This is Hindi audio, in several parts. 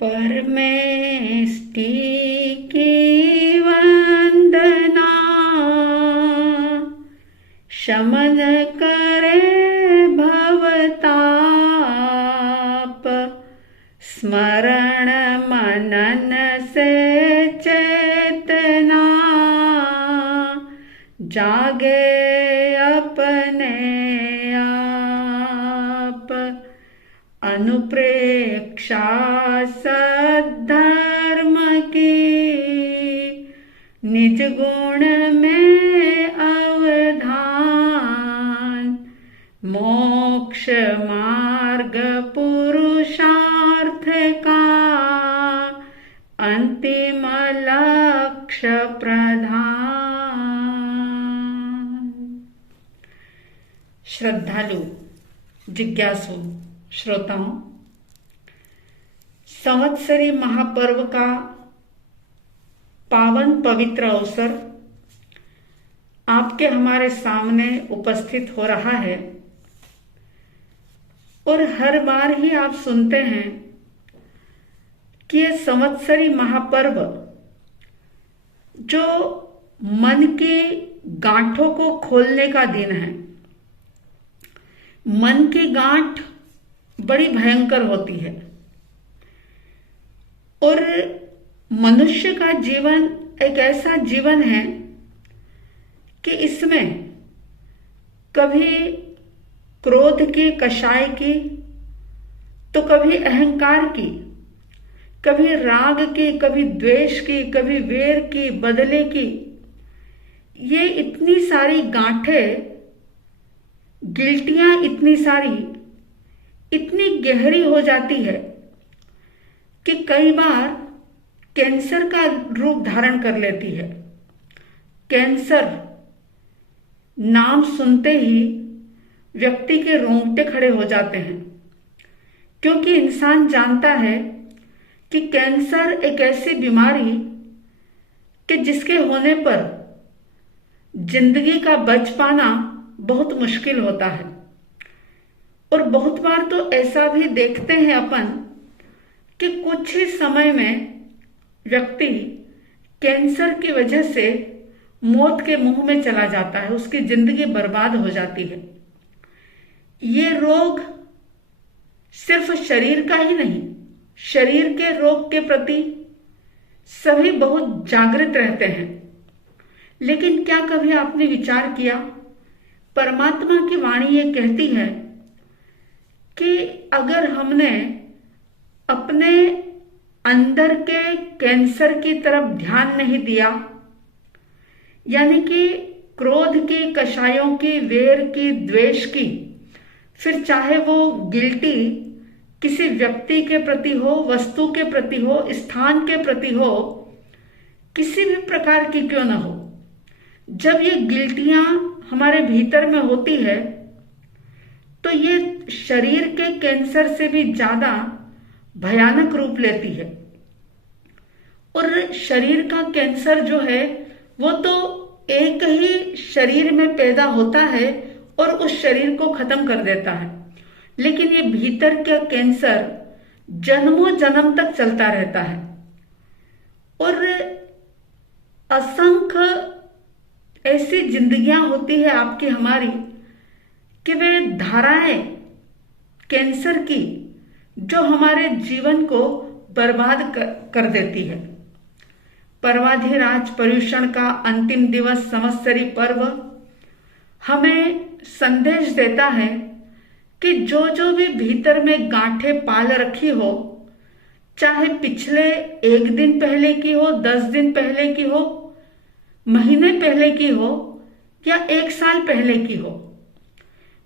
परमेष्टि की वंदना, शमन करे भवताप। स्मरण मनन से चेतना, जागे अपने आप। अनुप्रेक्षा सद्धर्म की, निज गुण में अवधान। मोक्ष मार्ग पुरुषार्थ का, अंतिम लक्ष्य प्रधान। श्रद्धालु, जिज्ञासु श्रोताओं, संवत्सरी महापर्व का पावन पवित्र अवसर आपके हमारे सामने उपस्थित हो रहा है। और हर बार ही आप सुनते हैं कि ये संवत्सरी महापर्व जो मन की गांठों को खोलने का दिन है। मन की गांठ बड़ी भयंकर होती है और मनुष्य का जीवन एक ऐसा जीवन है कि इसमें कभी क्रोध की, कषाय की, तो कभी अहंकार की, कभी राग की, कभी द्वेष की, कभी वेर की, बदले की। ये इतनी सारी गांठें, गिल्टियां इतनी सारी, इतनी गहरी हो जाती है कि कई बार कैंसर का रूप धारण कर लेती है। कैंसर नाम सुनते ही व्यक्ति के रोंगटे खड़े हो जाते हैं, क्योंकि इंसान जानता है कि कैंसर एक ऐसी बीमारी कि जिसके होने पर जिंदगी का बच पाना बहुत मुश्किल होता है। और बहुत बार तो ऐसा भी देखते हैं अपन कि कुछ ही समय में व्यक्ति कैंसर की वजह से मौत के मुंह में चला जाता है, उसकी जिंदगी बर्बाद हो जाती है। ये रोग सिर्फ शरीर का ही नहीं, शरीर के रोग के प्रति सभी बहुत जागृत रहते हैं। लेकिन क्या कभी आपने विचार किया, परमात्मा की वाणी ये कहती है कि अगर हमने अपने अंदर के कैंसर की तरफ ध्यान नहीं दिया, यानी कि क्रोध की, कषायों की, वेर की, द्वेष की, फिर चाहे वो गिल्टी किसी व्यक्ति के प्रति हो, वस्तु के प्रति हो, स्थान के प्रति हो, किसी भी प्रकार की क्यों ना हो, जब ये गिल्टियां हमारे भीतर में होती है तो ये शरीर के कैंसर से भी ज्यादा भयानक रूप लेती है। और शरीर का कैंसर जो है वो तो एक ही शरीर में पैदा होता है और उस शरीर को खत्म कर देता है, लेकिन ये भीतर का कैंसर जन्मों जन्म तक चलता रहता है। और असंख्य ऐसी जिंदगियां होती है आपकी हमारी कि वे धाराएं कैंसर की जो हमारे जीवन को बर्बाद कर देती है। पर्वाधिराज पर्युषण का अंतिम दिवस संवत्सरी पर्व हमें संदेश देता है कि जो जो भी भीतर में गांठें पाल रखी हो, चाहे पिछले 1 दिन पहले की हो, 10 दिन पहले की हो, महीने पहले की हो या 1 साल पहले की हो,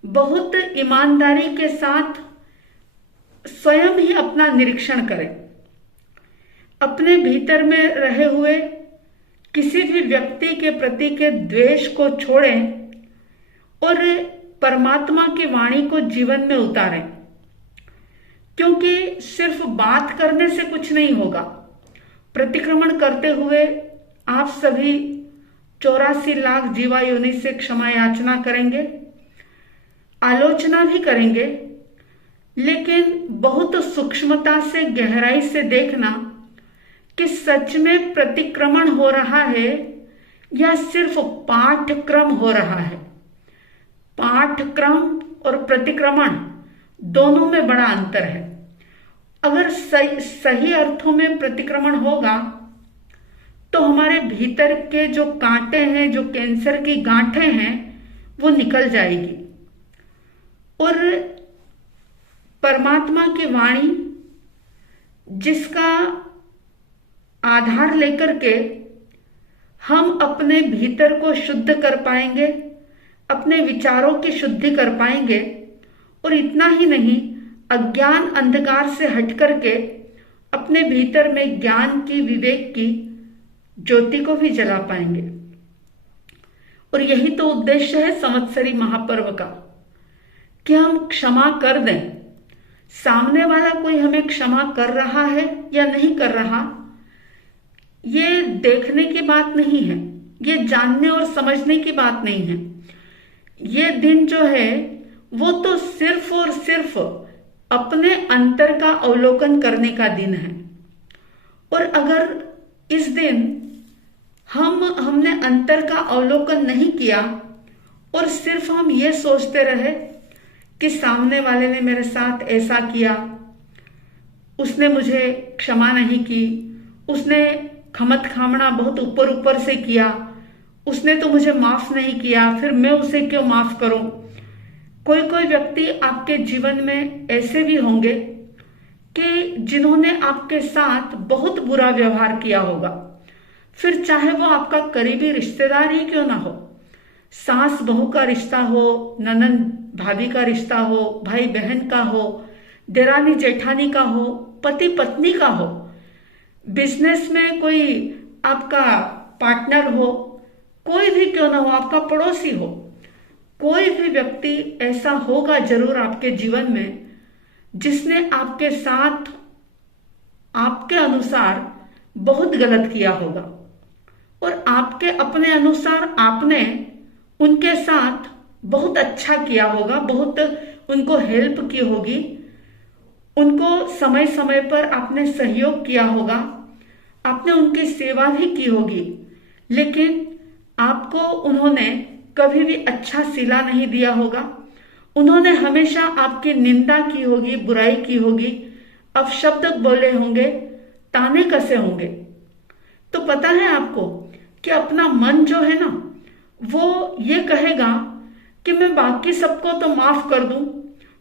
बहुत ईमानदारी के साथ स्वयं ही अपना निरीक्षण करें। अपने भीतर में रहे हुए किसी भी व्यक्ति के प्रति के द्वेष को छोड़ें और परमात्मा की वाणी को जीवन में उतारें, क्योंकि सिर्फ बात करने से कुछ नहीं होगा। प्रतिक्रमण करते हुए आप सभी 84 लाख जीवा योनि से क्षमा याचना करेंगे, आलोचना भी करेंगे, लेकिन बहुत सूक्ष्मता से, गहराई से देखना कि सच में प्रतिक्रमण हो रहा है या सिर्फ पाठक्रम हो रहा है। पाठक्रम और प्रतिक्रमण दोनों में बड़ा अंतर है। अगर सही अर्थों में प्रतिक्रमण होगा तो हमारे भीतर के जो कांटे हैं, जो कैंसर की गांठें हैं, वो निकल जाएगी और परमात्मा की वाणी, जिसका आधार लेकर के हम अपने भीतर को शुद्ध कर पाएंगे, अपने विचारों की शुद्धि कर पाएंगे और इतना ही नहीं, अज्ञान अंधकार से हट करके अपने भीतर में ज्ञान की, विवेक की ज्योति को भी जला पाएंगे। और यही तो उद्देश्य है संवत्सरी महापर्व का, कि हम क्षमा कर दें। सामने वाला कोई हमें क्षमा कर रहा है या नहीं कर रहा, ये देखने की बात नहीं है, ये जानने और समझने की बात नहीं है। ये दिन जो है वो तो सिर्फ और सिर्फ अपने अंतर का अवलोकन करने का दिन है। और अगर इस दिन हमने अंतर का अवलोकन नहीं किया और सिर्फ हम ये सोचते रहे कि सामने वाले ने मेरे साथ ऐसा किया, उसने मुझे क्षमा नहीं की, उसने खमत खामना बहुत ऊपर ऊपर से किया, उसने तो मुझे माफ नहीं किया, फिर मैं उसे क्यों माफ करूं। कोई कोई व्यक्ति आपके जीवन में ऐसे भी होंगे कि जिन्होंने आपके साथ बहुत बुरा व्यवहार किया होगा, फिर चाहे वो आपका करीबी रिश्तेदार ही क्यों ना हो, सास बहू का रिश्ता हो, ननंद भाभी का रिश्ता हो, भाई बहन का हो, देरानी जेठानी का हो, पति पत्नी का हो, बिजनेस में कोई आपका पार्टनर हो, कोई भी क्यों ना हो, आपका पड़ोसी हो, कोई भी व्यक्ति ऐसा होगा जरूर आपके जीवन में जिसने आपके साथ आपके अनुसार बहुत गलत किया होगा और आपके अपने अनुसार आपने उनके साथ बहुत अच्छा किया होगा, बहुत उनको हेल्प की होगी, उनको समय समय पर आपने सहयोग किया होगा, आपने उनकी सेवा भी की होगी, लेकिन आपको उन्होंने कभी भी अच्छा सिला नहीं दिया होगा। उन्होंने हमेशा आपकी निंदा की होगी, बुराई की होगी, अपशब्द बोले होंगे, ताने कसे होंगे। तो पता है आपको कि अपना मन जो है ना, वो ये कहेगा कि मैं बाकी सबको तो माफ कर दूं,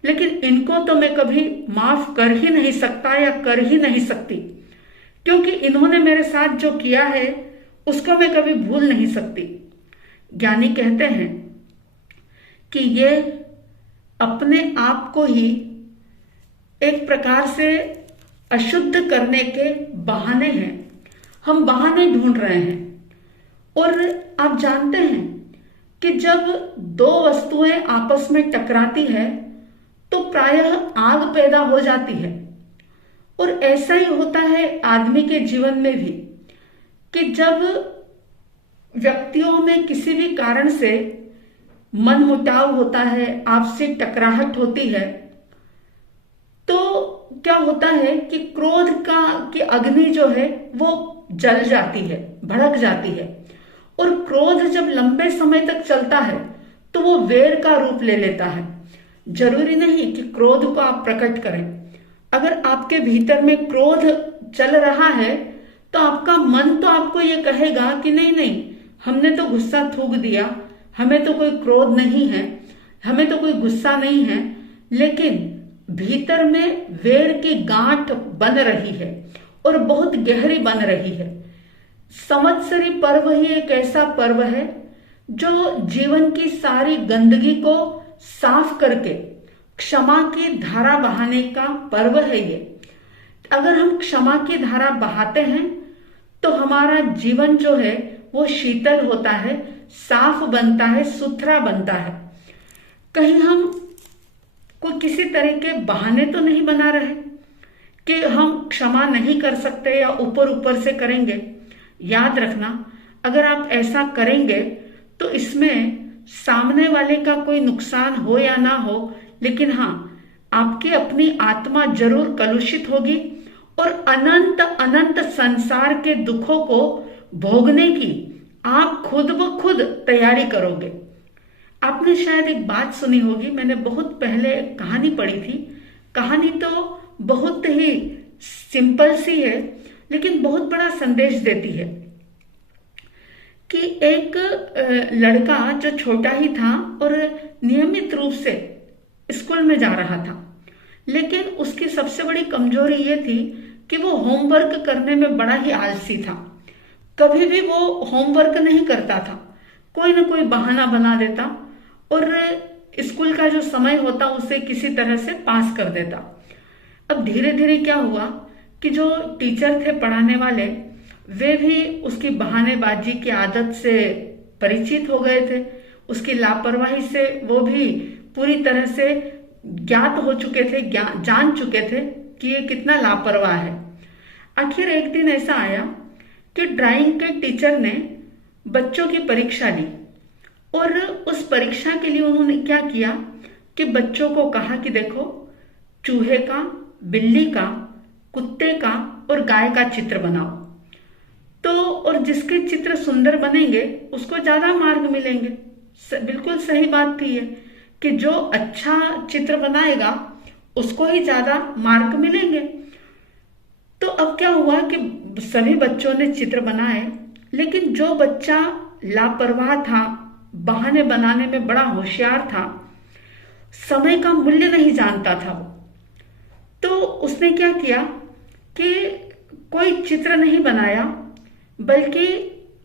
लेकिन इनको तो मैं कभी माफ कर ही नहीं सकता या कर ही नहीं सकती, क्योंकि इन्होंने मेरे साथ जो किया है उसको मैं कभी भूल नहीं सकती। ज्ञानी कहते हैं कि ये अपने आप को ही एक प्रकार से अशुद्ध करने के बहाने हैं। हम बहाने ढूंढ रहे हैं। और आप जानते हैं कि जब दो वस्तुएं आपस में टकराती है तो प्रायः आग पैदा हो जाती है। और ऐसा ही होता है आदमी के जीवन में भी, कि जब व्यक्तियों में किसी भी कारण से मनमुटाव होता है, आपसी टकराहट होती है, तो क्या होता है कि क्रोध की अग्नि जो है वो जल जाती है, भड़क जाती है। और क्रोध जब लंबे समय तक चलता है तो वो वेर का रूप ले लेता है। जरूरी नहीं कि क्रोध को आप प्रकट करें। अगर आपके भीतर में क्रोध चल रहा है तो आपका मन तो आपको ये कहेगा कि नहीं नहीं, हमने तो गुस्सा थूक दिया, हमें तो कोई क्रोध नहीं है, हमें तो कोई गुस्सा नहीं है, लेकिन भीतर में वेर की गांठ बन रही है और बहुत गहरी बन रही है। संवत्सरी पर्व ही एक ऐसा पर्व है जो जीवन की सारी गंदगी को साफ करके क्षमा की धारा बहाने का पर्व है ये। अगर हम क्षमा की धारा बहाते हैं तो हमारा जीवन जो है वो शीतल होता है, साफ बनता है, सुथरा बनता है। कहीं हम कोई किसी तरह के बहाने तो नहीं बना रहे कि हम क्षमा नहीं कर सकते या ऊपर ऊपर से करेंगे। याद रखना, अगर आप ऐसा करेंगे तो इसमें सामने वाले का कोई नुकसान हो या ना हो, लेकिन हाँ, आपकी अपनी आत्मा जरूर कलुषित होगी और अनंत अनंत संसार के दुखों को भोगने की आप खुद ब खुद तैयारी करोगे। आपने शायद एक बात सुनी होगी, मैंने बहुत पहले एक कहानी पढ़ी थी। कहानी तो बहुत ही सिंपल सी है लेकिन बहुत बड़ा संदेश देती है कि एक लड़का जो छोटा ही था और नियमित रूप से स्कूल में जा रहा था, लेकिन उसकी सबसे बड़ी कमजोरी ये थी कि वो होमवर्क करने में बड़ा ही आलसी था। कभी भी वो होमवर्क नहीं करता था, कोई ना कोई बहाना बना देता और स्कूल का जो समय होता उसे किसी तरह से पास कर देता। अब धीरे धीरे क्या हुआ कि जो टीचर थे पढ़ाने वाले, वे भी उसकी बहानेबाजी की आदत से परिचित हो गए थे। उसकी लापरवाही से वो भी पूरी तरह से ज्ञात हो चुके थे, जान चुके थे कि ये कितना लापरवाह है। आखिर एक दिन ऐसा आया कि ड्राइंग के टीचर ने बच्चों की परीक्षा ली और उस परीक्षा के लिए उन्होंने क्या किया कि बच्चों को कहा कि देखो, चूहे का, बिल्ली का, कुत्ते का और गाय का चित्र बनाओ। तो और जिसके चित्र सुंदर बनेंगे उसको ज्यादा मार्क मिलेंगे। बिल्कुल सही बात थी ये कि जो अच्छा चित्र बनाएगा उसको ही ज्यादा मार्क मिलेंगे। तो अब क्या हुआ कि सभी बच्चों ने चित्र बनाए, लेकिन जो बच्चा लापरवाह था, बहाने बनाने में बड़ा होशियार था, समय का मूल्य नहीं जानता था वो, तो उसने क्या किया कि कोई चित्र नहीं बनाया बल्कि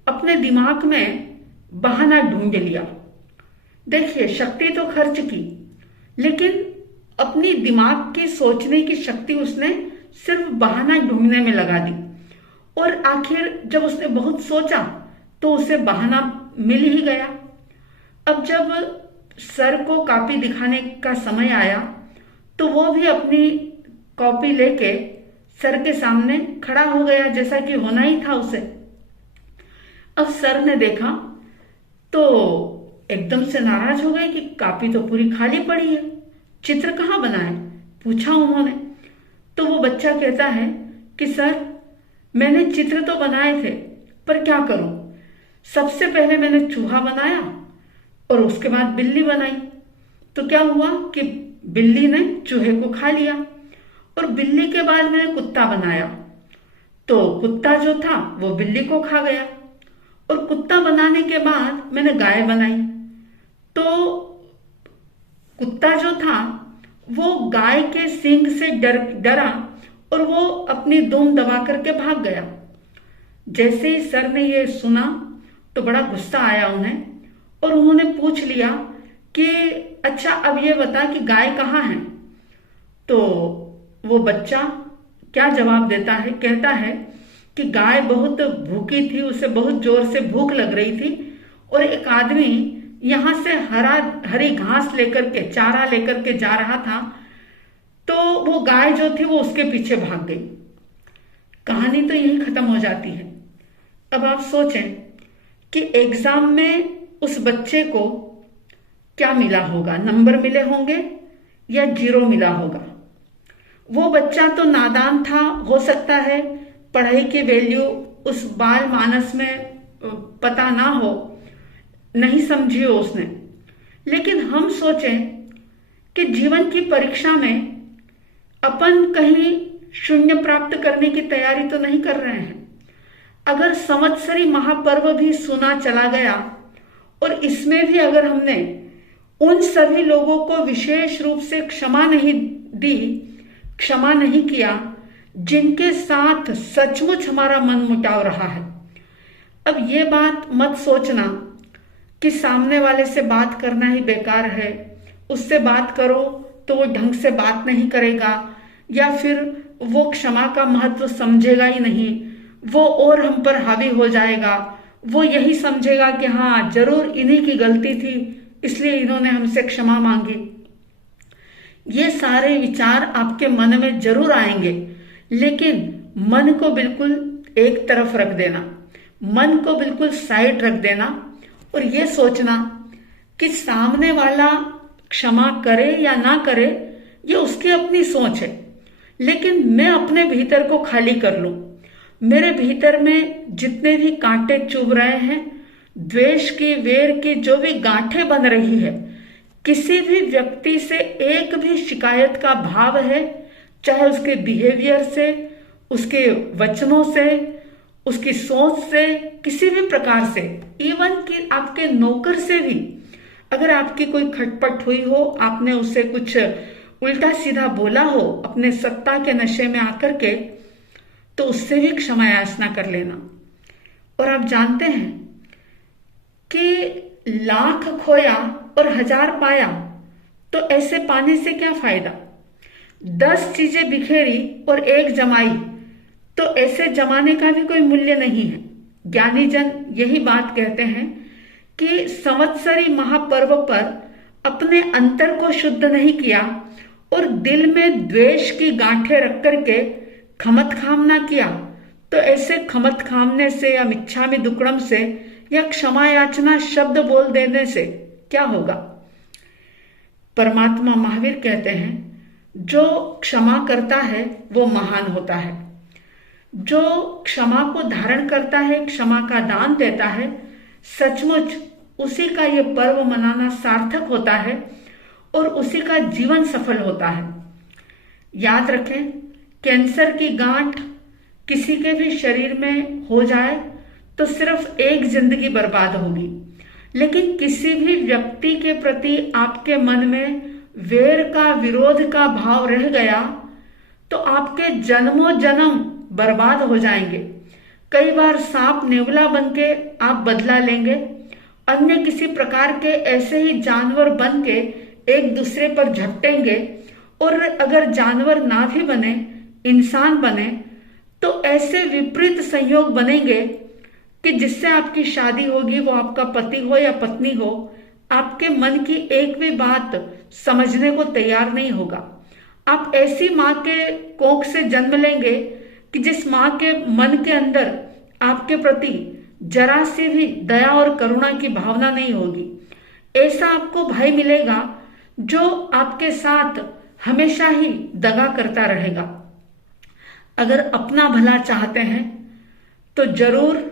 अपने दिमाग में बहाना ढूंढ लिया। देखिए, शक्ति तो खर्च की, लेकिन अपनी दिमाग की सोचने की शक्ति उसने सिर्फ बहाना ढूंढने में लगा दी। और आखिर जब उसने बहुत सोचा तो उसे बहाना मिल ही गया। अब जब सर को कॉपी दिखाने का समय आया तो वो भी अपनी कॉपी लेके सर के सामने खड़ा हो गया, जैसा कि होना ही था उसे। अब सर ने देखा तो एकदम से नाराज हो गए कि कॉपी तो पूरी खाली पड़ी है, चित्र कहाँ बनाए, पूछा उन्होंने। तो वो बच्चा कहता है कि सर, मैंने चित्र तो बनाए थे पर क्या करूं, सबसे पहले मैंने चूहा बनाया और उसके बाद बिल्ली बनाई। तो क्या हुआ कि बिल्ली ने चूहे को खा लिया और बिल्ली के बाद मैंने कुत्ता बनाया तो कुत्ता जो था वो बिल्ली को खा गया और कुत्ता बनाने के बाद मैंने गाय बनाई तो कुत्ता जो था वो गाय के सींग से डरा और वो अपनी दुम दबा करके भाग गया। जैसे ही सर ने ये सुना तो बड़ा गुस्सा आया उन्हें और उन्होंने पूछ लिया कि अच्छा, अब ये बता कि गाय कहाँ है। तो वो बच्चा क्या जवाब देता है, कहता है कि गाय बहुत भूखी थी, उसे बहुत जोर से भूख लग रही थी और एक आदमी यहां से हरी घास लेकर के, चारा लेकर के जा रहा था तो वो गाय जो थी वो उसके पीछे भाग गई। कहानी तो यही खत्म हो जाती है। अब आप सोचें कि एग्जाम में उस बच्चे को क्या मिला होगा, नंबर मिले होंगे या 0 मिला होगा। वो बच्चा तो नादान था, हो सकता है पढ़ाई की वैल्यू उस बाल मानस में पता ना हो, नहीं समझी हो उसने। लेकिन हम सोचें कि जीवन की परीक्षा में अपन कहीं शून्य प्राप्त करने की तैयारी तो नहीं कर रहे हैं। अगर संवत्सरी महापर्व भी सुना चला गया और इसमें भी अगर हमने उन सभी लोगों को विशेष रूप से क्षमा नहीं दी, क्षमा नहीं किया जिनके साथ सचमुच हमारा मन मुटाव रहा है। अब ये बात मत सोचना कि सामने वाले से बात करना ही बेकार है, उससे बात करो तो वो ढंग से बात नहीं करेगा या फिर वो क्षमा का महत्व समझेगा ही नहीं, वो और हम पर हावी हो जाएगा, वो यही समझेगा कि हाँ, जरूर इन्हीं की गलती थी इसलिए इन्होंने हमसे क्षमा मांगी। ये सारे विचार आपके मन में जरूर आएंगे, लेकिन मन को बिल्कुल एक तरफ रख देना, मन को बिल्कुल साइड रख देना और ये सोचना कि सामने वाला क्षमा करे या ना करे ये उसकी अपनी सोच है। लेकिन मैं अपने भीतर को खाली कर लूं, मेरे भीतर में जितने भी कांटे चुभ रहे हैं, द्वेष की, वेर की जो भी गांठें बन रही है, किसी भी व्यक्ति से एक भी शिकायत का भाव है, चाहे उसके बिहेवियर से, उसके वचनों से, उसकी सोच से, किसी भी प्रकार से, इवन कि आपके नौकर से भी अगर आपकी कोई खटपट हुई हो, आपने उससे कुछ उल्टा सीधा बोला हो अपने सत्ता के नशे में आकर के, तो उससे भी क्षमा याचना कर लेना। और आप जानते हैं कि लाख खोया और 1000 पाया, तो ऐसे पाने से क्या फायदा। 10 चीजें बिखेरी और एक जमाई, तो ऐसे जमाने का भी कोई मूल्य नहीं है। ज्ञानी जन यही बात कहते हैं कि संवत्सरी महापर्व पर अपने अंतर को शुद्ध नहीं किया और दिल में द्वेष की गांठें रख करके खमत खामना किया, तो ऐसे खमत खामने से या मिच्छामि दुक्कडम से या क्षमा याचना शब्द बोल देने से क्या होगा। परमात्मा महावीर कहते हैं, जो क्षमा करता है वो महान होता है। जो क्षमा को धारण करता है, क्षमा का दान देता है, सचमुच उसी का ये पर्व मनाना सार्थक होता है और उसी का जीवन सफल होता है। याद रखें, कैंसर की गांठ किसी के भी शरीर में हो जाए तो सिर्फ एक जिंदगी बर्बाद होगी, लेकिन किसी भी व्यक्ति के प्रति आपके मन में वेर का, विरोध का भाव रह गया तो आपके जन्मों जन्म बर्बाद हो जाएंगे। कई बार सांप नेवला बन के आप बदला लेंगे, अन्य किसी प्रकार के ऐसे ही जानवर बन के एक दूसरे पर झपटेंगे, और अगर जानवर ना भी बने, इंसान बने, तो ऐसे विपरीत संयोग बनेंगे कि जिससे आपकी शादी होगी, वो आपका पति हो या पत्नी हो, आपके मन की एक भी बात समझने को तैयार नहीं होगा। आप ऐसी माँ के कोख से जन्म लेंगे कि जिस माँ के मन के अंदर आपके प्रति जरा सी भी दया और करुणा की भावना नहीं होगी। ऐसा आपको भाई मिलेगा जो आपके साथ हमेशा ही दगा करता रहेगा। अगर अपना भला चाहते हैं तो जरूर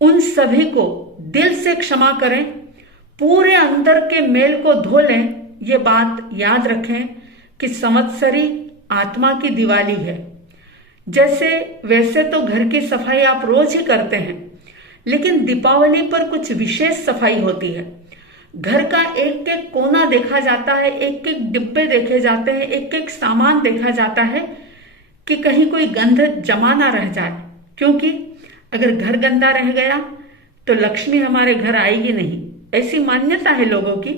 उन सभी को दिल से क्षमा करें, पूरे अंदर के मेल को धो लें। ये बात याद रखें कि संवत्सरी आत्मा की दिवाली है। जैसे वैसे तो घर की सफाई आप रोज ही करते हैं, लेकिन दीपावली पर कुछ विशेष सफाई होती है। घर का एक एक कोना देखा जाता है, एक एक डिब्बे देखे जाते हैं, एक एक सामान देखा जाता है कि कहीं कोई गंध जमा ना रह जाए, क्योंकि अगर घर गंदा रह गया तो लक्ष्मी हमारे घर आएगी नहीं। ऐसी मान्यता है लोगों की।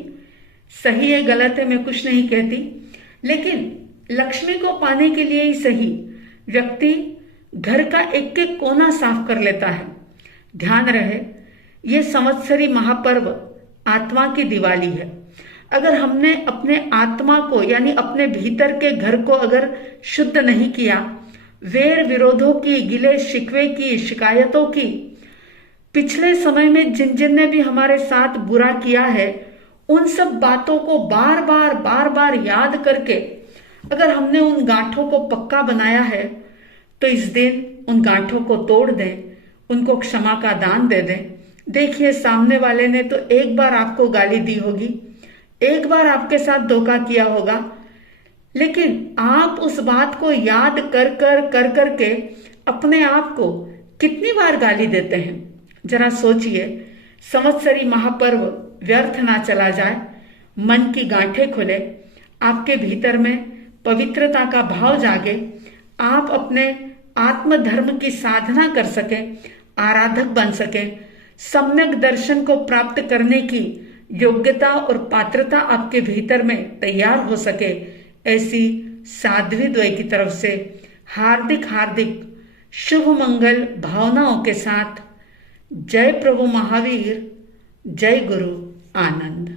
सही है गलत है मैं कुछ नहीं कहती, लेकिन लक्ष्मी को पाने के लिए ही सही व्यक्ति घर का एक एक कोना साफ कर लेता है। ध्यान रहे, ये संवत्सरी महापर्व आत्मा की दिवाली है। अगर हमने अपने आत्मा को यानी अपने भीतर के घर को अगर शुद्ध नहीं किया, वेर विरोधों की, गिले शिकवे की, शिकायतों की, पिछले समय में जिन जिन ने भी हमारे साथ बुरा किया है, उन सब बातों को बार बार याद करके अगर हमने उन गांठों को पक्का बनाया है, तो इस दिन उन गांठों को तोड़ दें, उनको क्षमा का दान दे दें। देखिए, सामने वाले ने तो एक बार आपको गाली दी होगी, एक बार आपके साथ धोखा किया होगा, लेकिन आप उस बात को याद कर कर के अपने आप को कितनी बार गाली देते हैं। जरा सोचिए, संवत्सरी महापर्व व्यर्थ ना चला जाए, मन की गांठें खुले, आपके भीतर में पवित्रता का भाव जागे, आप अपने आत्मधर्म की साधना कर सके, आराधक बन सके, सम्यक दर्शन को प्राप्त करने की योग्यता और पात्रता आपके भीतर में तैयार हो सके, ऐसी साध्वी द्वय की तरफ से हार्दिक शुभ मंगल भावनाओं के साथ जय प्रभु महावीर, जय गुरु आनंद।